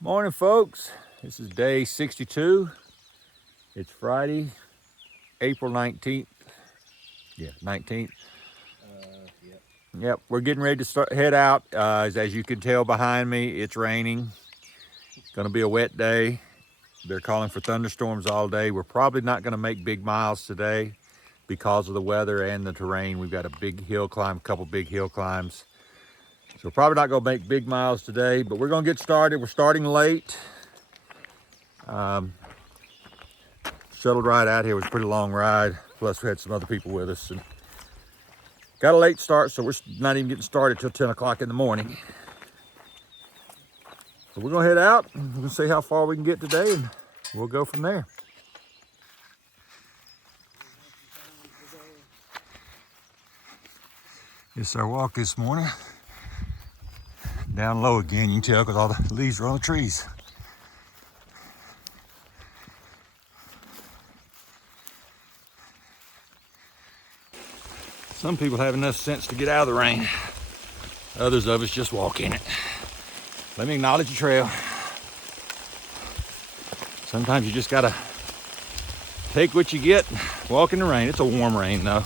Morning, folks. This is day 62. It's Friday, April 19th. Yeah, 19th. Yep. Yep, we're getting ready to head out. As you can tell behind me, it's raining. It's going to be a wet day. They're calling for thunderstorms all day. We're probably not going to make big miles today because of the weather and the terrain. We've got a big hill climb, a couple big hill climbs. So we're probably not going to make big miles today, but we're going to get started. We're starting late. Shuttled ride out here was a pretty long ride. Plus we had some other people with us and got a late start, so we're not even getting started till 10 o'clock in the morning. So we're gonna head out and we're gonna see how far we can get today and we'll go from there. It's our walk this morning. Down low again, you can tell because all the leaves are on the trees. Some people have enough sense to get out of the rain. Others of us just walk in it. Let me acknowledge the trail. Sometimes you just gotta take what you get, walk in the rain. It's a warm rain though.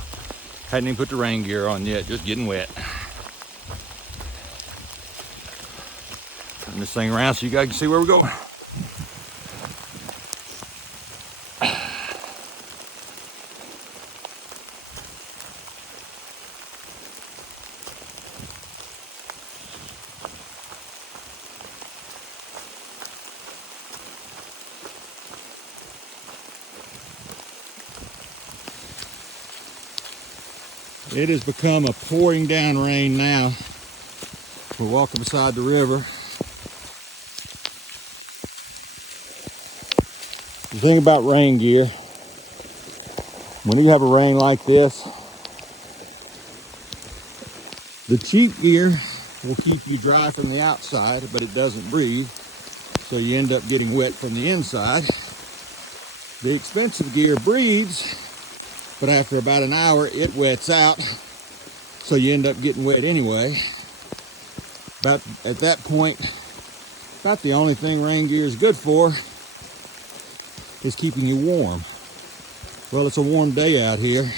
Hadn't even put the rain gear on yet, just getting wet. Turn this thing around so you guys can see where we're going. It has become a pouring down rain now. We're walking beside the river. The thing about rain gear, when you have a rain like this, the cheap gear will keep you dry from the outside, but it doesn't breathe, so you end up getting wet from the inside. The expensive gear breathes, but after about an hour it wets out, so you end up getting wet anyway. But at that point, about the only thing rain gear is good for is keeping you warm. Well, it's a warm day out here,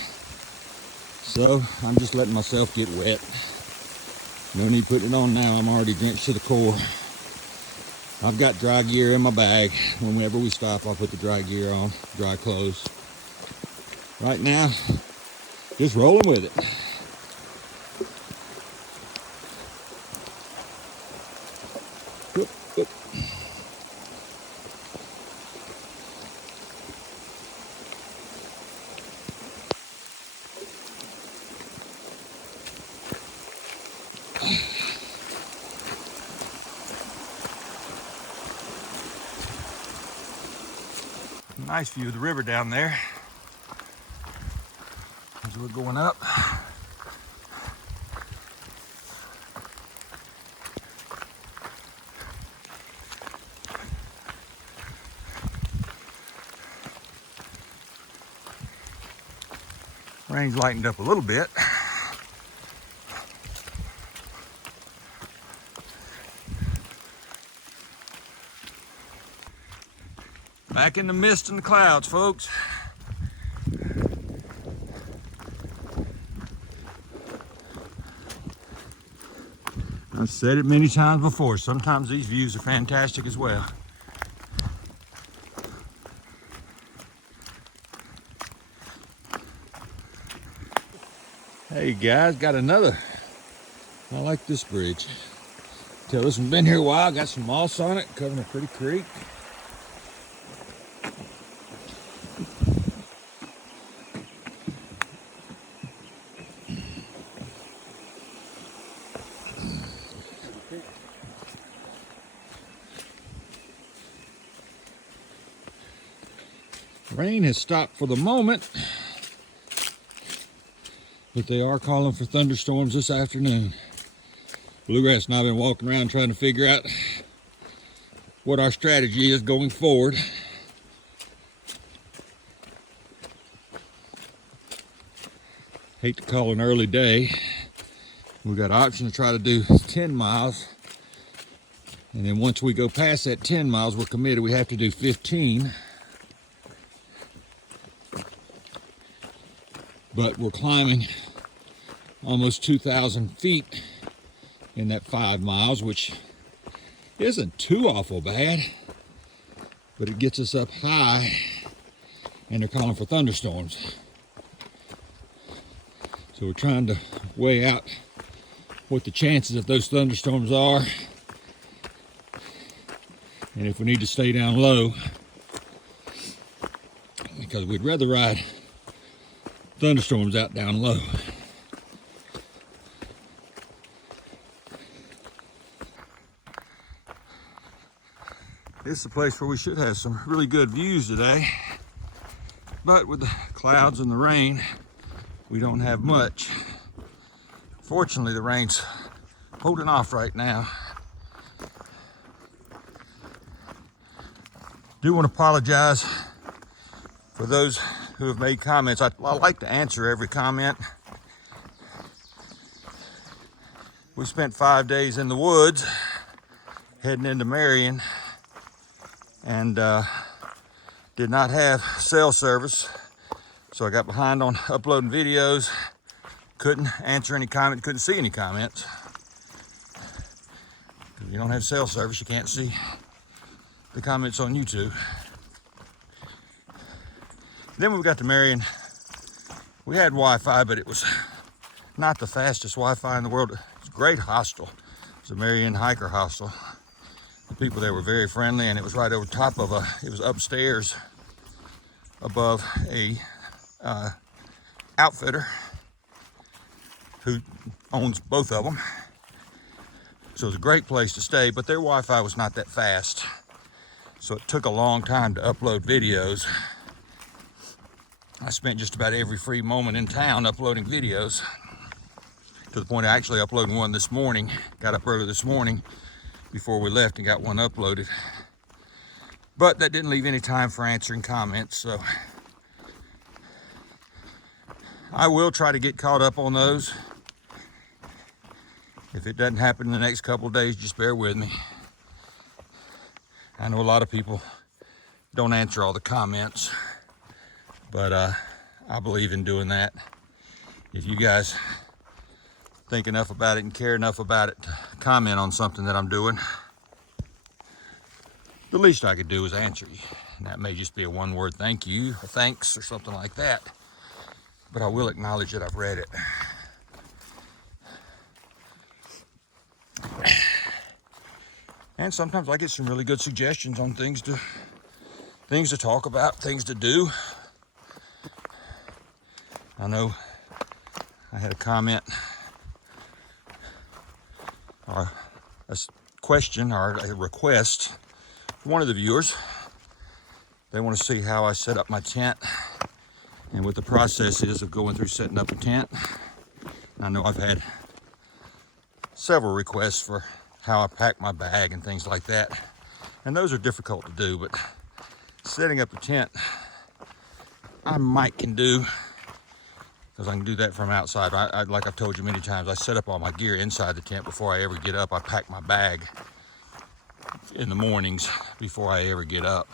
so I'm just letting myself get wet. No need putting it on now. I'm already drenched to the core. I've got dry gear in my bag. Whenever we stop, I'll put the dry gear on, dry clothes. Right now, just rolling with it. Whoop, whoop. Nice view of the river down there as we're going up. Rain's lightened up a little bit. Back in the mist and the clouds, folks. I've said it many times before, sometimes these views are fantastic as well. Hey guys, got another. I like this bridge. Tell this one's been here a while, got some moss on it, covering a pretty creek. Rain has stopped for the moment, but they are calling for thunderstorms this afternoon. Bluegrass and I have been walking around trying to figure out what our strategy is going forward. Hate to call an early day. We've got an option to try to do 10 miles And then once we go past that 10 miles, we're committed. We have to do 15. But we're climbing almost 2,000 feet in that 5 miles, which isn't too awful bad, but it gets us up high, and they're calling for thunderstorms. So we're trying to weigh out what the chances of those thunderstorms are, and if we need to stay down low, because we'd rather ride thunderstorms out down low. This is a place where we should have some really good views today, but with the clouds and the rain, we don't have much. Fortunately, the rain's holding off right now. Do want to apologize for those who have made comments. I like to answer every comment. We spent 5 days in the woods heading into Marion and did not have cell service, so I got behind on uploading videos. Couldn't answer any comments, couldn't see any comments. If you don't have cell service, you can't see the comments on YouTube. Then when we got to Marion, we had Wi-Fi, but it was not the fastest Wi-Fi in the world. It's a great hostel. It's a Marion hiker hostel. The people there were very friendly, and it was right over top of it was upstairs above a outfitter who owns both of them. So it was a great place to stay, but their Wi-Fi was not that fast. So it took a long time to upload videos. I spent just about every free moment in town uploading videos, to the point of actually uploading one this morning. Got up early this morning before we left and got one uploaded. But that didn't leave any time for answering comments, so I will try to get caught up on those. If it doesn't happen in the next couple of days, just bear with me. I know a lot of people don't answer all the comments, but I believe in doing that. If you guys think enough about it and care enough about it to comment on something that I'm doing, the least I could do is answer you. And that may just be a one-word thank you, or thanks, or something like that. But I will acknowledge that I've read it. And sometimes I get some really good suggestions on things to talk about, things to do. I know I had a comment or a question or a request from one of the viewers. They want to see how I set up my tent and what the process is of going through setting up a tent. I know I've had several requests for how I pack my bag and things like that, and those are difficult to do, but setting up a tent I might can do, because I can do that from outside. Like I've told you many times, I set up all my gear inside the tent before I ever get up. I pack my bag in the mornings before I ever get up.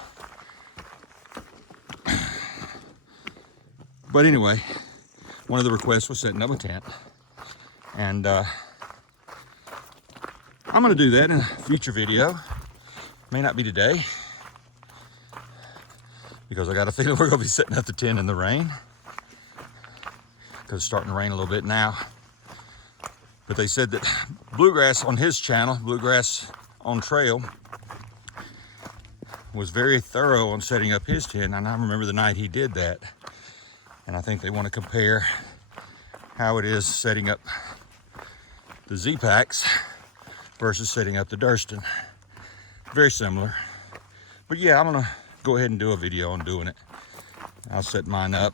But anyway, one of the requests was setting up a tent, and I'm going to do that in a future video. May not be today, because I got a feeling we're going to be setting up the tent in the rain, because it's starting to rain a little bit now. But they said that Bluegrass on his channel, Bluegrass on Trail, was very thorough on setting up his tent, and I remember the night he did that. And I think they want to compare how it is setting up the Z-Packs versus setting up the Durston. Very similar. But yeah, I'm gonna go ahead and do a video on doing it. I'll set mine up.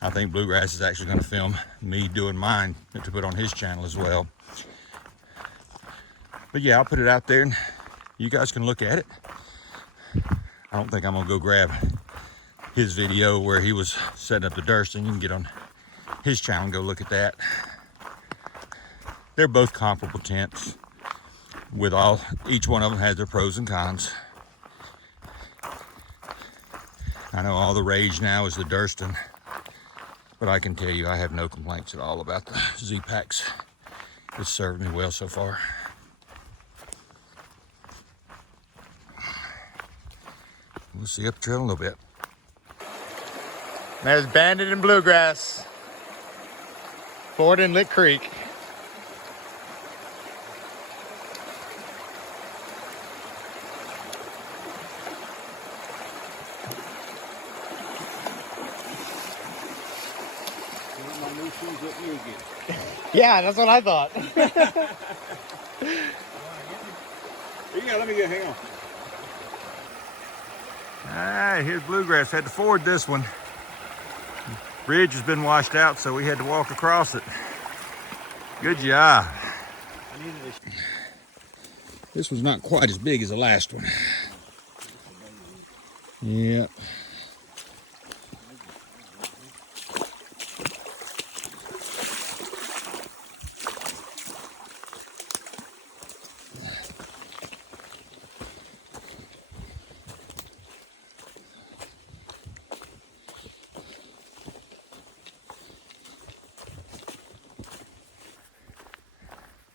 I think Bluegrass is actually gonna film me doing mine to put on his channel as well. But yeah, I'll put it out there and you guys can look at it. I don't think I'm gonna go grab his video where he was setting up the Durston. You can get on his channel and go look at that. They're both comparable tents. with each one of them has their pros and cons. I know all the rage now is the Durston, but I can tell you I have no complaints at all about the Z-Packs. It's served me well so far. We'll see up the trail in a little bit. There's Bandit and Bluegrass, Ford and Lick Creek. Yeah, that's what I thought. Yeah, let me get, hang on. All right, here's Bluegrass. Had to ford this one. Bridge has been washed out, so we had to walk across it. Good job. This one's not quite as big as the last one. Yep.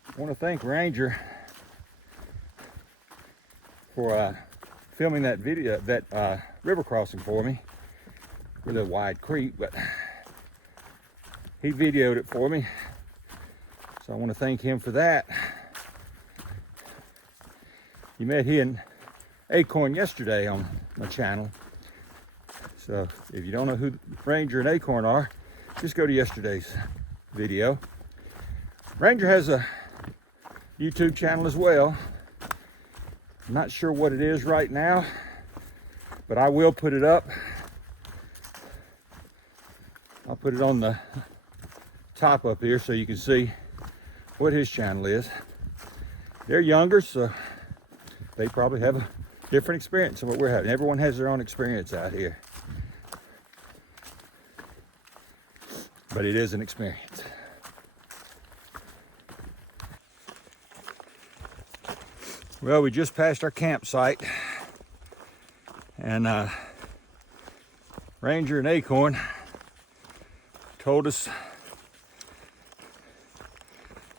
I want to thank Ranger for filming that video, that river crossing for me. Really a wide creek, but he videoed it for me. So I want to thank him for that. You met he and Acorn yesterday on my channel. So if you don't know who Ranger and Acorn are, just go to yesterday's video. Ranger has a YouTube channel as well. I'm not sure what it is right now, but I will put it up. I'll put it on the top up here so you can see what his channel is. They're younger, so they probably have a different experience than what we're having. Everyone has their own experience out here. But it is an experience. Well, we just passed our campsite, and Ranger and Acorn told us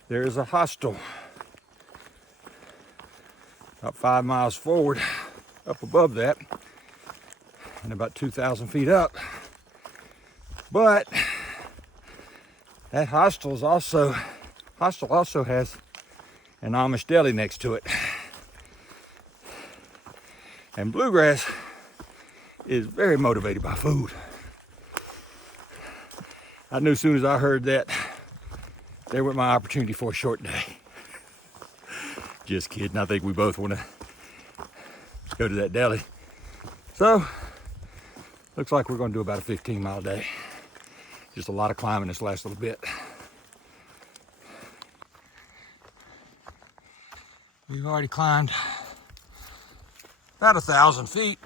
there is a hostel about 5 miles forward, up above that, and about 2,000 feet up. But that hostel also has an Amish deli next to it. And Bluegrass is very motivated by food. I knew as soon as I heard that, there went my opportunity for a short day. Just kidding, I think we both want to go to that deli. So, looks like we're going to do about a 15-mile day. Just a lot of climbing this last little bit. We've already climbed about 1,000 feet.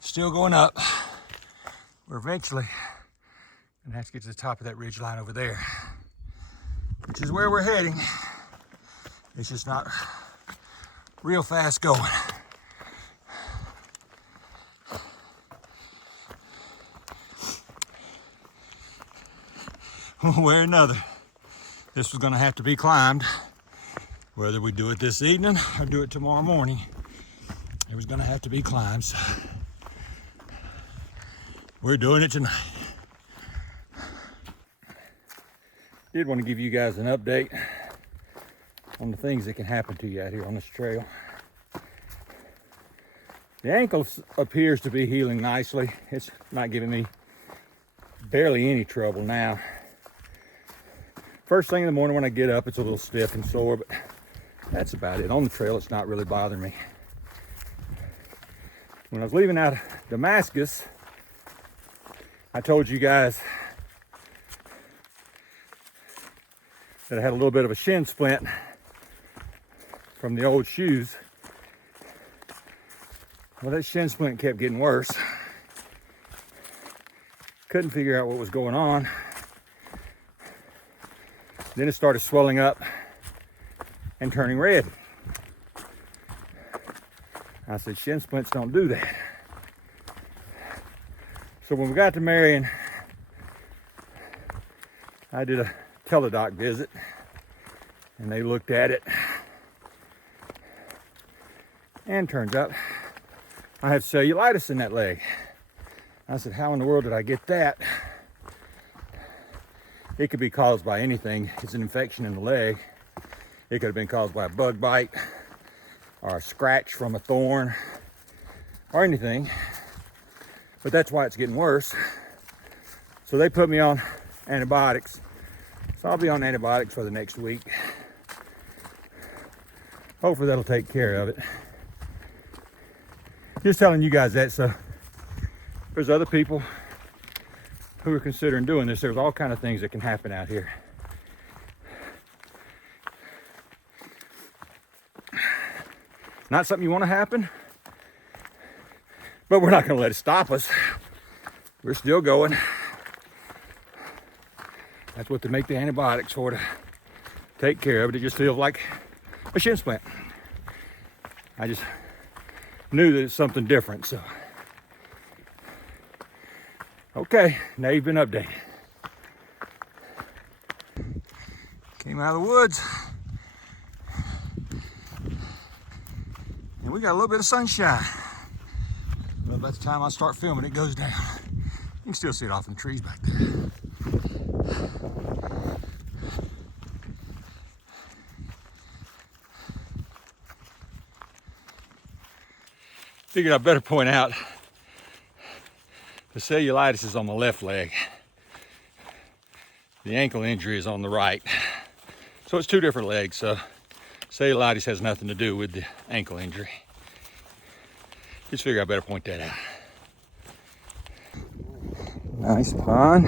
Still going up. We're eventually gonna have to get to the top of that ridge line over there, which is where we're heading. It's just not real fast going. One way or another, this was gonna have to be climbed. Whether we do it this evening or do it tomorrow morning, it was gonna have to be climbed. So we're doing it tonight. Did want to give you guys an update on the things that can happen to you out here on this trail. The ankle appears to be healing nicely. It's not giving me barely any trouble now. First thing in the morning when I get up, it's a little stiff and sore, but that's about it. On the trail, it's not really bothering me. When I was leaving out of Damascus, I told you guys that I had a little bit of a shin splint from the old shoes. Well, that shin splint kept getting worse. Couldn't figure out what was going on. Then it started swelling up and turning red. I said, shin splints don't do that. So when we got to Marion, I did a teledoc visit, and they looked at it, and turns out I have cellulitis in that leg. I said, how in the world did I get that? It could be caused by anything. It's an infection in the leg. It could have been caused by a bug bite or a scratch from a thorn or anything. But that's why it's getting worse. So they put me on antibiotics. So I'll be on antibiotics for the next week. Hopefully that'll take care of it. Just telling you guys that, so there's other people who are considering doing this. There's all kind of things that can happen out here. Not something you want to happen, but we're not going to let it stop us. We're still going. That's what they make the antibiotics for, to take care of it. It just feels like a shin splint. I just knew that it's something different, so. Okay, now you've been updated. Came out of the woods. And we got a little bit of sunshine. Well, by the time I start filming, it goes down. You can still see it off in the trees back there. Figured I better point out the cellulitis is on the left leg. The ankle injury is on the right. So it's two different legs, so cellulitis has nothing to do with the ankle injury. Just figure I better point that out. Nice pond.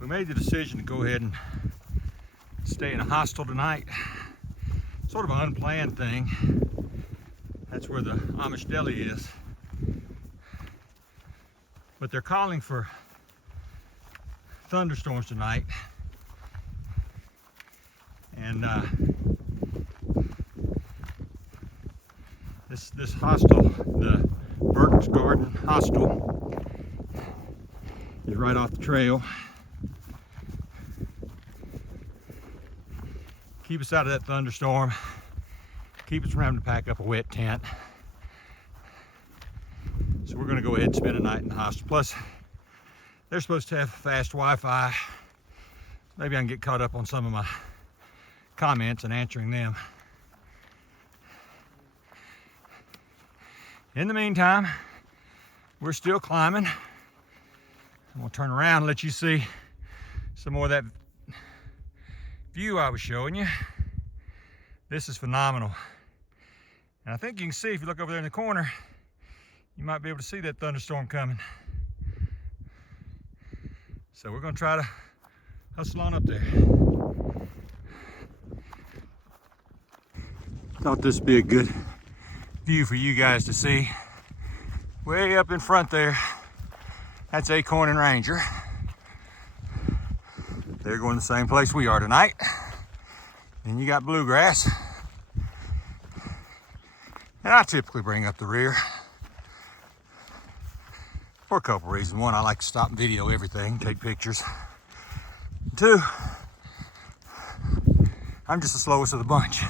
We made the decision to go ahead and stay in a hostel tonight. Sort of an unplanned thing. That's where the Amish deli is. But they're calling for thunderstorms tonight. And this hostel, the Burton's Garden Hostel, is right off the trail. Keep us out of that thunderstorm. Keep us from having to pack up a wet tent. So we're going to go ahead and spend a night in the hostel. Plus, they're supposed to have fast Wi-Fi. Maybe I can get caught up on some of my comments and answering them. In the meantime, we're still climbing. I'm going to turn around and let you see some more of that view I was showing you. This is phenomenal. And I think you can see, if you look over there in the corner, you might be able to see that thunderstorm coming. So we're going to try to hustle on up there. Thought this would be a good view for you guys to see. Way up in front there, that's Acorn and Ranger. They're going the same place we are tonight. And you got bluegrass. And I typically bring up the rear for a couple reasons. One, I like to stop and video everything, take pictures. Two, I'm just the slowest of the bunch.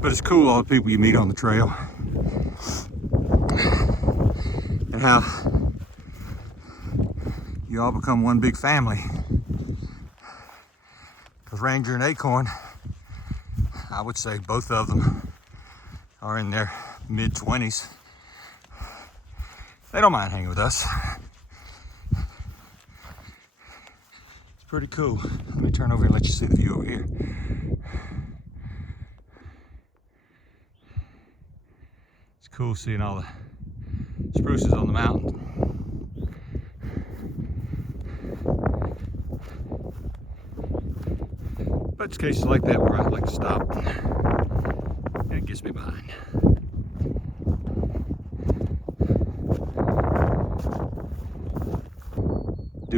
But it's cool, all the people you meet on the trail. And how you all become one big family. Because Ranger and Acorn, I would say both of them are in their mid-20s. They don't mind hanging with us. It's pretty cool. Let me turn over and let you see the view over here. It's cool seeing all the spruces on the mountain. But it's cases like that where I like to stop, and it gets me behind.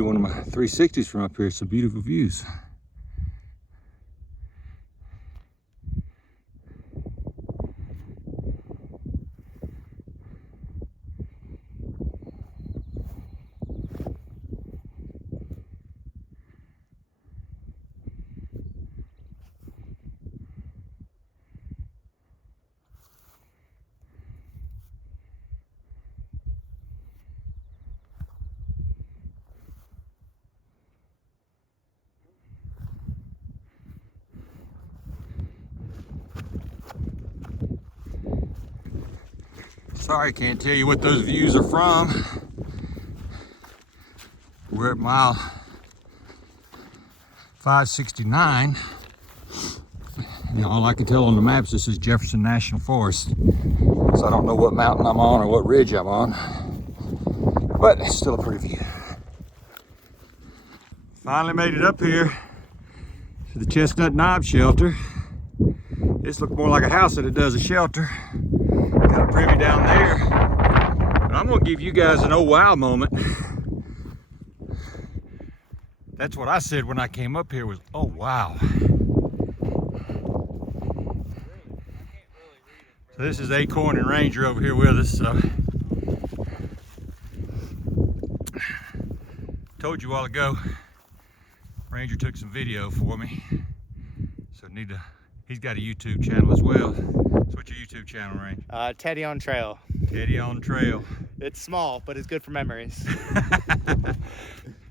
you one of my 360s from up here. Some beautiful views. Sorry, I can't tell you what those views are from. We're at mile 569. And all I can tell on the maps, this is Jefferson National Forest. So I don't know what mountain I'm on or what ridge I'm on. But it's still a pretty view. Finally made it up here to the Chestnut Knob Shelter. This looks more like a house than it does a shelter. Got a privy down there. But I'm gonna give you guys an oh wow moment. That's what I said when I came up here was, oh wow. So this is Acorn and Ranger over here with us. So told you a while ago, Ranger took some video for me. So he's got a YouTube channel as well. So what's your YouTube channel, Ranger? Teddy on Trail. Teddy on Trail. It's small, but it's good for memories.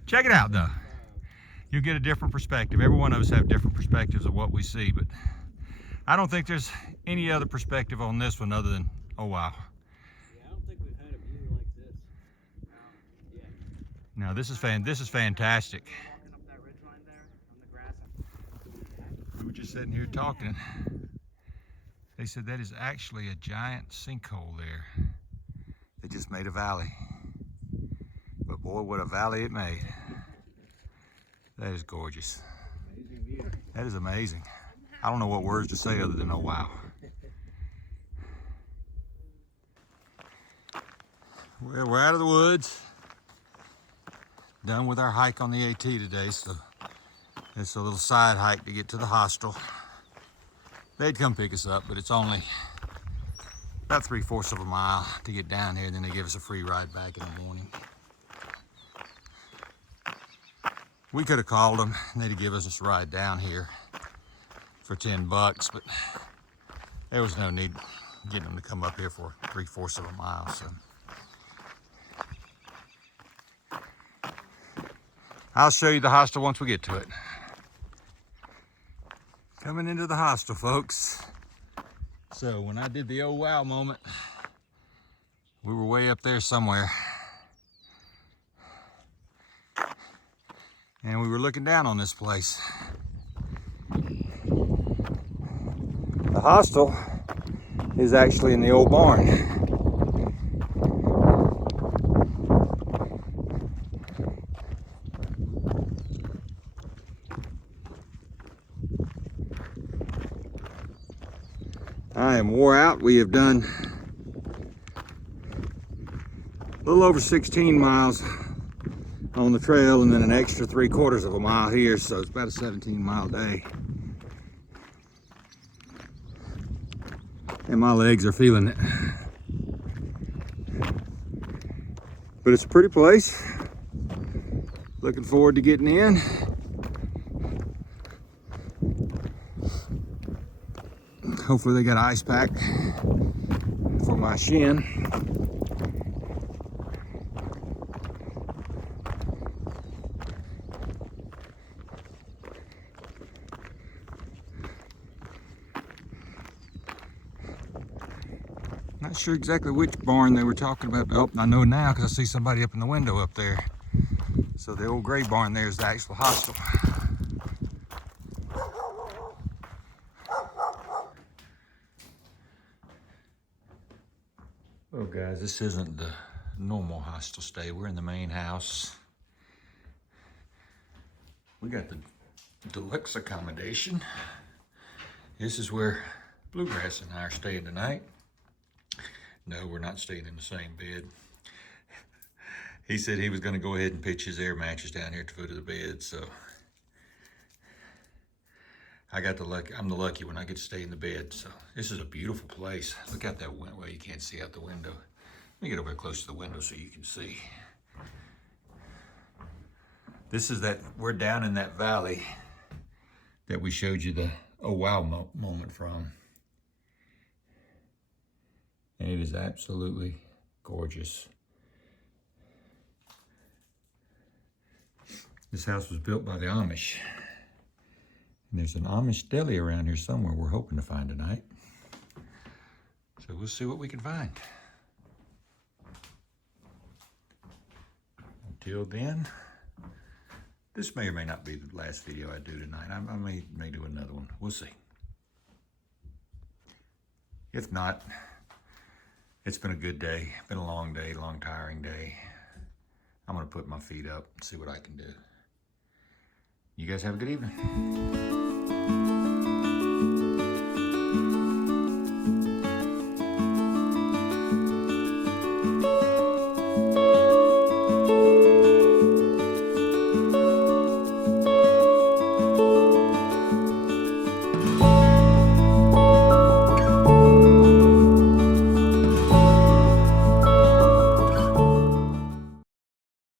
Check it out though. You'll get a different perspective. Every one of us have different perspectives of what we see, but I don't think there's any other perspective on this one other than, oh wow. Yeah, I don't think we've had a view like this. No, this is fantastic. Walking up that ridgeline there on the grass. We were just sitting here talking. They said that is actually a giant sinkhole there. They just made a valley. But boy, what a valley it made. That is gorgeous. Amazing view. That is amazing. I don't know what words to say other than oh wow. Well, we're out of the woods. Done with our hike on the AT today, so it's a little side hike to get to the hostel. They'd come pick us up, but it's only about 3/4 of a mile to get down here, and then they give us a free ride back in the morning. We could have called them and they'd give us a ride down here for $10, but there was no need getting them to come up here for 3/4 of a mile. So I'll show you the hostel once we get to it. Coming into the hostel, folks. So when I did the oh wow moment, we were way up there somewhere. And we were looking down on this place. The hostel is actually in the old barn. I am wore out. We have done a little over 16 miles on the trail and then an extra 3/4 of a mile here, so it's about a 17-mile day. And my legs are feeling it. But it's a pretty place. Looking forward to getting in. Hopefully they got an ice pack for my shin. Not sure exactly which barn they were talking about. Oh, I know now because I see somebody up in the window up there. So the old gray barn there is the actual hostel. Well guys, this isn't the normal hostel stay. We're in the main house. We got the deluxe accommodation. This is where Bluegrass and I are staying tonight. No, we're not staying in the same bed. He said he was going to go ahead and pitch his air mattress down here at the foot of the bed, so I got the luck. I'm the lucky one. I get to stay in the bed. So this is a beautiful place. Look out that window. Well, you can't see out the window. Let me get over close to the window so you can see. This is that, we're down in that valley that we showed you the oh wow moment from. And it is absolutely gorgeous. This house was built by the Amish. And there's an Amish deli around here somewhere we're hoping to find tonight. So we'll see what we can find. Until then, this may or may not be the last video I do tonight. I may do another one. We'll see. If not, it's been a good day. Been a long day, long tiring day. I'm gonna put my feet up and see what I can do. You guys have a good evening.